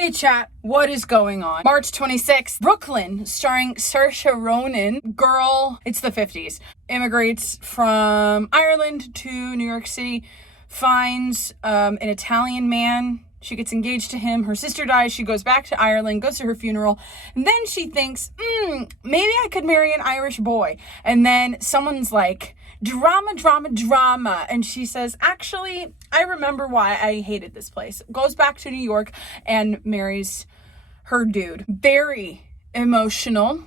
Hey chat, what is going on? March 26th, Brooklyn, starring Saoirse Ronan. Girl, it's the 50s. Immigrates from Ireland to New York City, finds an Italian man. She gets engaged to him. Her sister dies. She goes back to Ireland, goes to her funeral. And then she thinks, maybe I could marry an Irish boy. And then someone's like, drama. And she says, actually, I remember why I hated this place. Goes back to New York and marries her dude. Very emotional.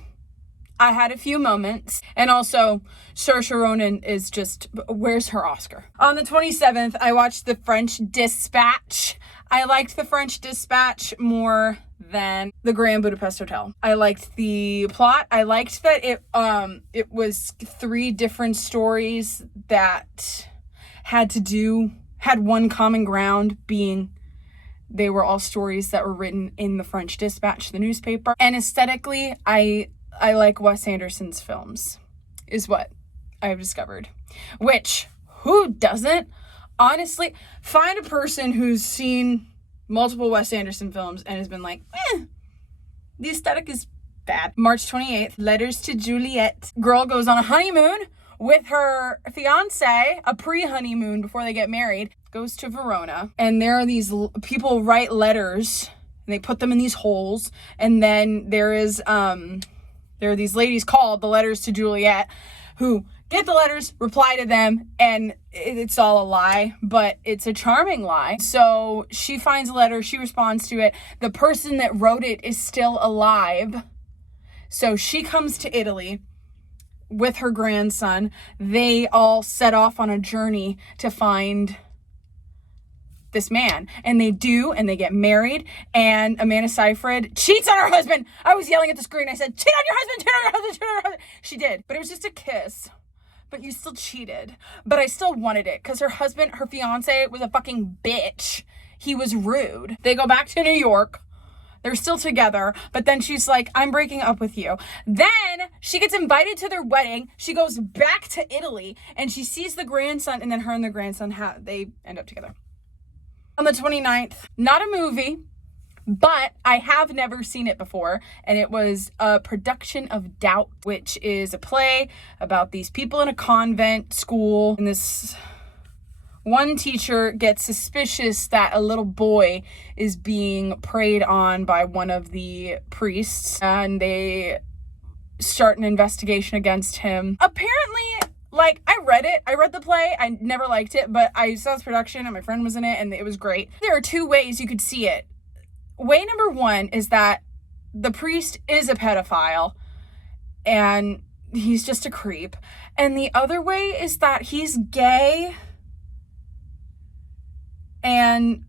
I had a few moments. And also, Saoirse Ronan is just, where's her Oscar? On the 27th, I watched The French Dispatch. I liked The French Dispatch more than The Grand Budapest Hotel. I liked the plot. I liked that it was 3 different stories that had one common ground, being they were all stories that were written in The French Dispatch, the newspaper. And aesthetically, I like Wes Anderson's films, is what I've discovered. Which, who doesn't? Honestly, find a person who's seen multiple Wes Anderson films and has been like, the aesthetic is bad. March 28th, Letters to Juliet. Girl goes on a honeymoon with her fiance, a pre-honeymoon before they get married, goes to Verona. And there are these people write letters and they put them in these holes. And then there are these ladies called the Letters to Juliet who get the letters, reply to them, and it's all a lie, but it's a charming lie. So she finds a letter, she responds to it. The person that wrote it is still alive. So she comes to Italy with her grandson. They all set off on a journey to find this man, and they do, and they get married, and Amanda Seyfried cheats on her husband. I was yelling at the screen. I said, cheat on your husband, cheat on your husband, cheat on your husband. She did, but it was just a kiss. But you still cheated. But I still wanted it because her husband, her fiance, was a fucking bitch. He was rude. They go back to New York. They're still together, but then she's like, I'm breaking up with you. Then she gets invited to their wedding. She goes back to Italy and she sees the grandson, and then her and the grandson, they end up together. On the 29th, not a movie, but I have never seen it before, and it was a production of Doubt, which is a play about these people in a convent school, and this one teacher gets suspicious that a little boy is being preyed on by one of the priests, and they start an investigation against him. Apparently, I read the play, I never liked it, but I saw this production and my friend was in it and it was great. There are 2 ways you could see it. Way number 1 is that the priest is a pedophile and he's just a creep. And the other way is that he's gay, and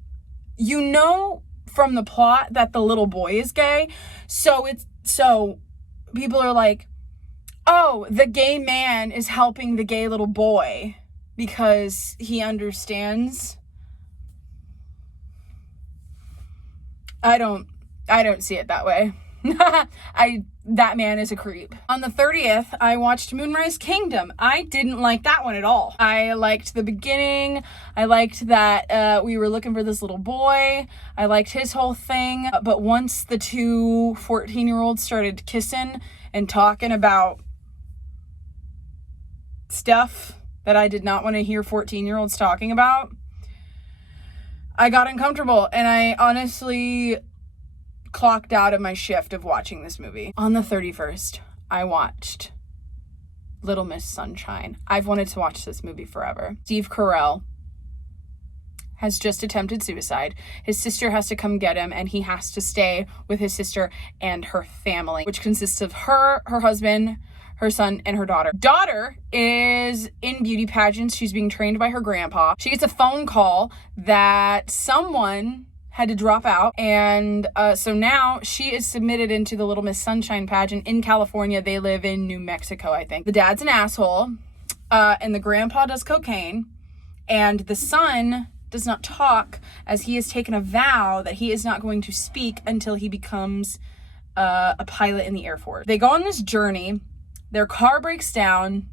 you know from the plot that the little boy is gay. So people are like, oh, the gay man is helping the gay little boy because he understands. I don't see it that way. That man is a creep. On the 30th, I watched Moonrise Kingdom. I didn't like that one at all. I liked the beginning. I liked that we were looking for this little boy. I liked his whole thing. But once the 2 14-year-olds started kissing and talking about stuff that I did not want to hear 14-year-olds talking about, I got uncomfortable, and I honestly clocked out of my shift of watching this movie. On the 31st, I watched Little Miss Sunshine. I've wanted to watch this movie forever. Steve Carell has just attempted suicide. His sister has to come get him, and he has to stay with his sister and her family, which consists of her husband, her son, and her daughter. Daughter is in beauty pageants. She's being trained by her grandpa. She gets a phone call that someone had to drop out, and so now she is submitted into the Little Miss Sunshine pageant in California. They live in New Mexico, I think. The dad's an asshole, and the grandpa does cocaine, and the son does not talk, as he has taken a vow that he is not going to speak until he becomes a pilot in the Air Force. They go on this journey. Their car breaks down,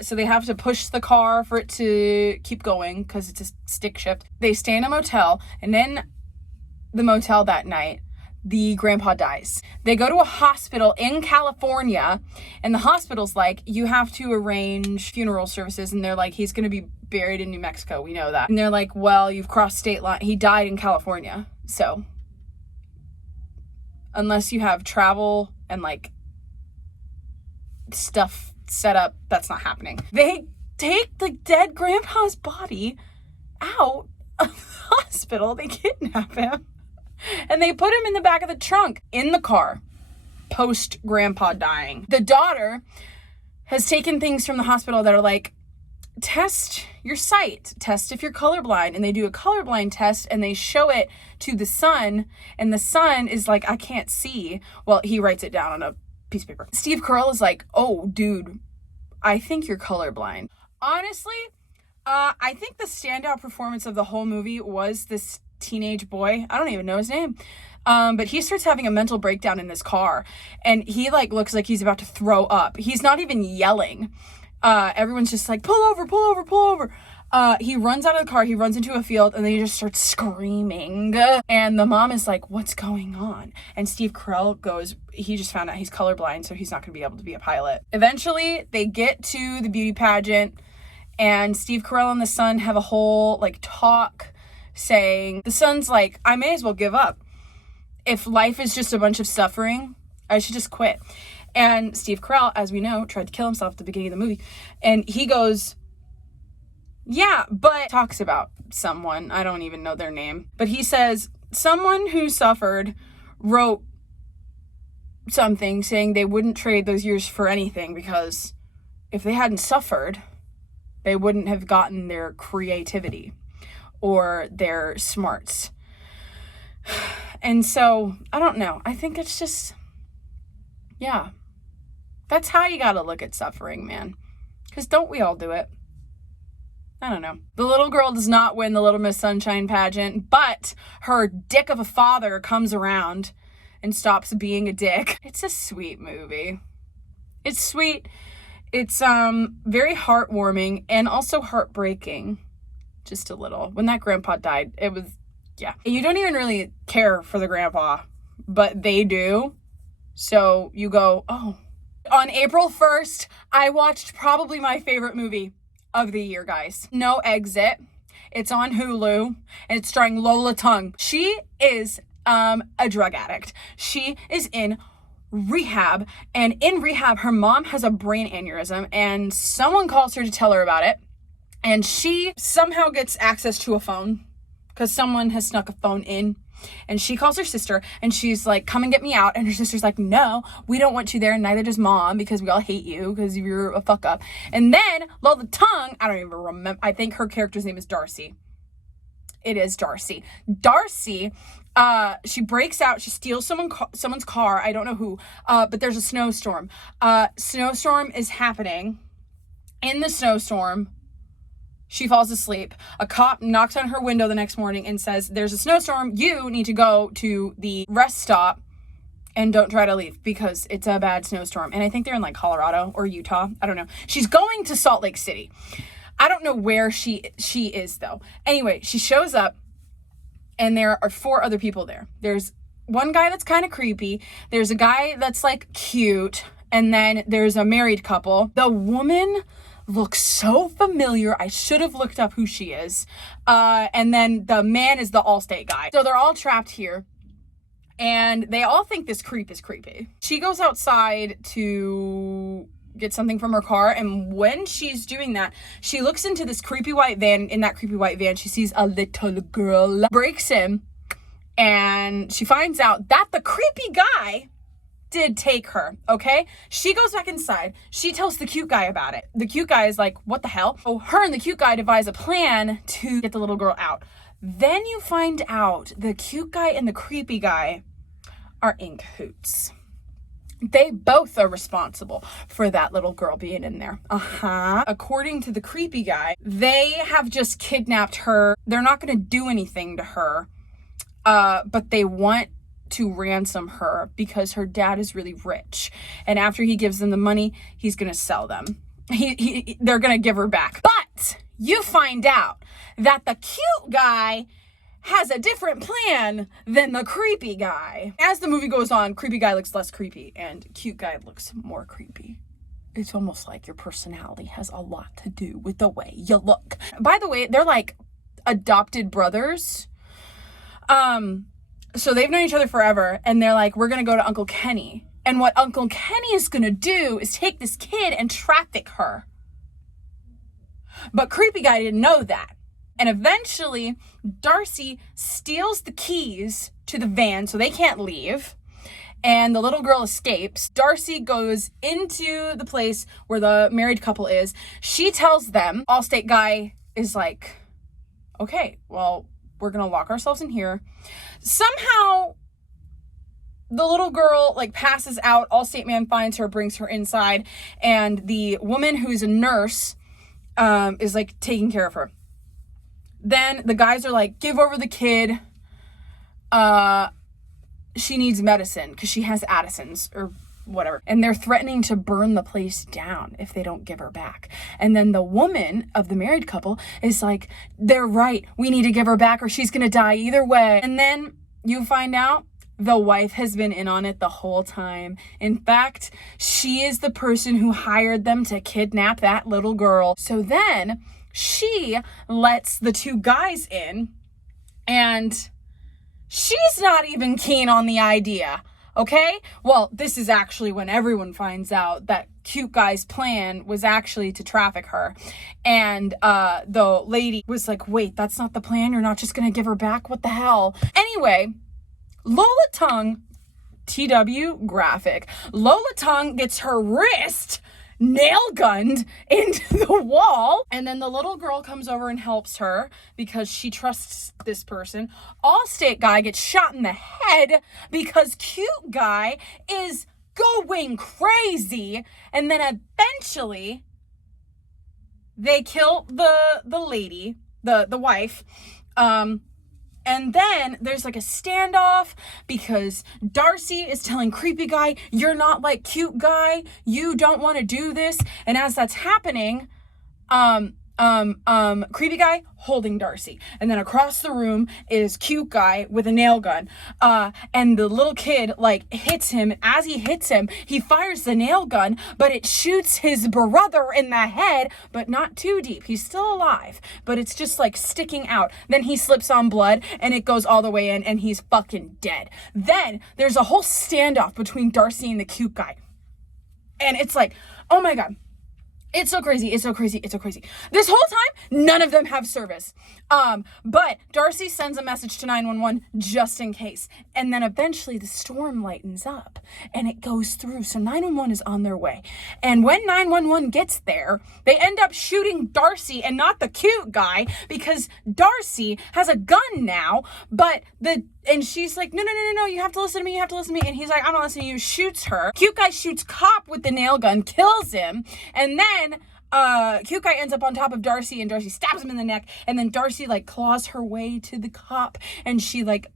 so they have to push the car for it to keep going because it's a stick shift. They stay in a motel, and then the motel that night, the grandpa dies. They go to a hospital in California, and the hospital's like, you have to arrange funeral services. And they're like, he's going to be buried in New Mexico. We know that. And they're like, well, you've crossed state line. He died in California. So unless you have travel and like stuff set up, that's not happening. They take the dead grandpa's body out of the hospital. They kidnap him. And they put him in the back of the trunk in the car post grandpa dying. The daughter has taken things from the hospital that are like, test your sight, test if you're colorblind. And they do a colorblind test and they show it to the son. And the son is like, I can't see. Well, he writes it down on a piece of paper. Steve Carell is like, oh, dude, I think you're colorblind. Honestly, I think the standout performance of the whole movie was this teenage boy. I don't even know his name. But he starts having a mental breakdown in this car, and he like looks like he's about to throw up. He's not even yelling. Everyone's just like, pull over, pull over, pull over. He runs out of the car, he runs into a field, and then he just starts screaming. And the mom is like, what's going on? And Steve Carell goes, he just found out he's colorblind, so he's not going to be able to be a pilot. Eventually, they get to the beauty pageant, and Steve Carell and the son have a whole like talk, saying, the son's like, I may as well give up. If life is just a bunch of suffering, I should just quit. And Steve Carell, as we know, tried to kill himself at the beginning of the movie. And he goes, yeah, but talks about someone. I don't even know their name. But he says, someone who suffered wrote something saying they wouldn't trade those years for anything, because if they hadn't suffered, they wouldn't have gotten their creativity or their smarts. And so, I don't know. I think it's just, yeah. That's how you gotta look at suffering, man. Because don't we all do it? I don't know. The little girl does not win the Little Miss Sunshine pageant, but her dick of a father comes around and stops being a dick. It's a sweet movie. It's sweet. It's very heartwarming and also heartbreaking. Just a little. When that grandpa died, it was, yeah. You don't even really care for the grandpa, but they do. So you go, oh. On April 1st, I watched probably my favorite movie of the year, guys. No Exit. It's on Hulu, and it's starring Lola Tung. She is a drug addict. She is in rehab, and in rehab, her mom has a brain aneurysm, and someone calls her to tell her about it. And she somehow gets access to a phone because someone has snuck a phone in. And she calls her sister and she's like, come and get me out. And her sister's like, no, we don't want you there. And neither does mom, because we all hate you because you're a fuck up. And then Lola Tung, I don't even remember. I think her character's name is Darcy. It is Darcy. Darcy, she breaks out. She steals someone's car. I don't know who, but there's a snowstorm. Snowstorm is happening. In the snowstorm, she falls asleep. A cop knocks on her window the next morning and says, there's a snowstorm. You need to go to the rest stop and don't try to leave because it's a bad snowstorm. And I think they're in like Colorado or Utah. I don't know. She's going to Salt Lake City. I don't know where she is though. Anyway, she shows up and there are 4 other people there. There's one guy that's kind of creepy. There's a guy that's like cute. And then there's a married couple. The woman looks so familiar. I should have looked up who she is. And then the man is the Allstate guy. So they're all trapped here. And they all think this creep is creepy. She goes outside to get something from her car. And when she's doing that, she looks into this creepy white van. In that creepy white van, she sees a little girl. Breaks in. And she finds out that the creepy guy did take her, okay? She goes back inside. She tells the cute guy about it. The cute guy is like, what the hell? So her and the cute guy devise a plan to get the little girl out. Then you find out the cute guy and the creepy guy are in cahoots. They both are responsible for that little girl being in there. According to the creepy guy, they have just kidnapped her. They're not going to do anything to her, but they want to ransom her because her dad is really rich. And after he gives them the money, he's going to sell them. They're going to give her back. But you find out that the cute guy has a different plan than the creepy guy. As the movie goes on, creepy guy looks less creepy and cute guy looks more creepy. It's almost like your personality has a lot to do with the way you look. By the way, they're like adopted brothers. So they've known each other forever, and they're like, we're gonna go to Uncle Kenny. And what Uncle Kenny is gonna do is take this kid and traffic her. But creepy guy didn't know that. And eventually, Darcy steals the keys to the van so they can't leave. And the little girl escapes. Darcy goes into the place where the married couple is. She tells them, Allstate guy is like, okay, well, we're gonna lock ourselves in here. Somehow, the little girl like passes out. Allstate man finds her, brings her inside. And the woman who's a nurse is like taking care of her. Then the guys are like, give over the kid. She needs medicine because she has Addison's or whatever. And they're threatening to burn the place down if they don't give her back. And then the woman of the married couple is like, they're right. We need to give her back or she's going to die either way. And then you find out the wife has been in on it the whole time. In fact, she is the person who hired them to kidnap that little girl. So then she lets the two guys in, and she's not even keen on the idea, okay? Well, this is actually when everyone finds out that cute guy's plan was actually to traffic her. And the lady was like, wait, that's not the plan? You're not just gonna give her back? What the hell? Anyway, Lola Tongue, TW graphic, Lola Tongue gets her wrist nail gunned into the wall, and then the little girl comes over and helps her because she trusts this person. Allstate guy gets shot in the head because cute guy is going crazy, and then eventually they kill the lady, the wife. And then there's like a standoff because Darcy is telling creepy guy, you're not like cute guy. You don't want to do this. And as that's happening, creepy guy holding Darcy. And then across the room is cute guy with a nail gun. And the little kid like hits him. As he hits him, he fires the nail gun, but it shoots his brother in the head, but not too deep. He's still alive, but it's just like sticking out. Then he slips on blood and it goes all the way in and he's fucking dead. Then there's a whole standoff between Darcy and the cute guy. And it's like, oh my God. It's so crazy. It's so crazy. It's so crazy. This whole time, none of them have service. But Darcy sends a message to 911 just in case. And then eventually the storm lightens up and it goes through. So 911 is on their way. And when 911 gets there, they end up shooting Darcy and not the cute guy because Darcy has a gun now. And she's like, no, you have to listen to me. You have to listen to me. And he's like, I'm not listening to you. Shoots her. Cute guy shoots cop with the nail gun, kills him. And then cute guy ends up on top of Darcy and Darcy stabs him in the neck. And then Darcy like claws her way to the cop and she like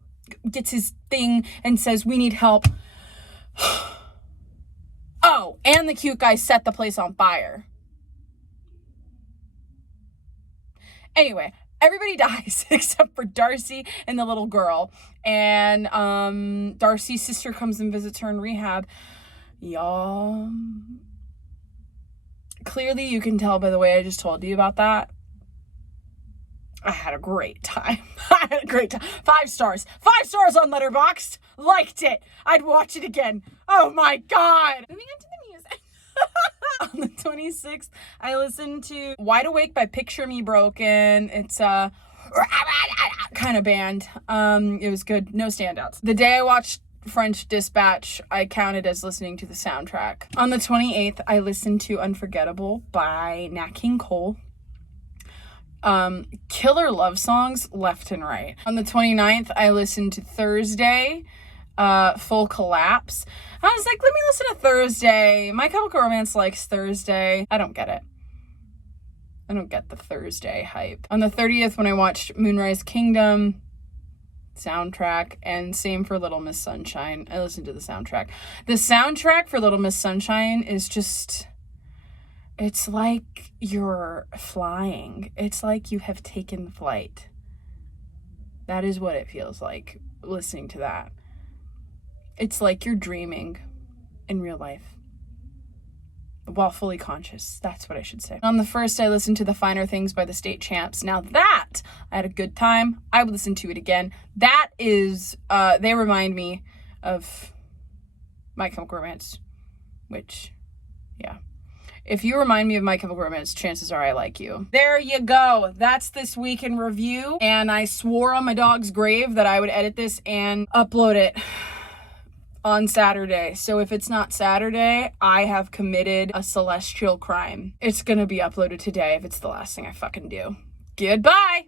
gets his thing and says, we need help. Oh, and the cute guy set the place on fire. Anyway, everybody dies except for Darcy and the little girl. And Darcy's sister comes and visits her in rehab. Y'all, clearly you can tell by the way I just told you about that. I had a great time. I had a great time. 5 stars. 5 stars on Letterboxd. Liked it. I'd watch it again. Oh my God. Moving on to the music. On the 26th, I listened to Wide Awake by Picture Me Broken. It's a kind of band. It was good. No standouts. The day I watched French Dispatch, I counted as listening to the soundtrack. On the 28th, I listened to Unforgettable by Nat King Cole. Killer love songs left and right. On the 29th, I listened to Thursday, Full Collapse. I was like, let me listen to Thursday. My Chemical Romance likes Thursday. I don't get it. I don't get the Thursday hype. On the 30th, when I watched Moonrise Kingdom, soundtrack, and same for Little Miss Sunshine. I listened to the soundtrack. The soundtrack for Little Miss Sunshine is just, it's like you're flying. It's like you have taken flight. That is what it feels like listening to that. It's like you're dreaming in real life while fully conscious. That's what I should say. On the first, I listened to The Finer Things by the State Champs. Now that I had a good time, I would listen to it again. That is, they remind me of My Chemical Romance, which, yeah. If you remind me of My Chemical Romance, chances are I like you. There you go. That's this week in review. And I swore on my dog's grave that I would edit this and upload it on Saturday. So if it's not Saturday, I have committed a celestial crime. It's gonna be uploaded today if it's the last thing I fucking do. Goodbye!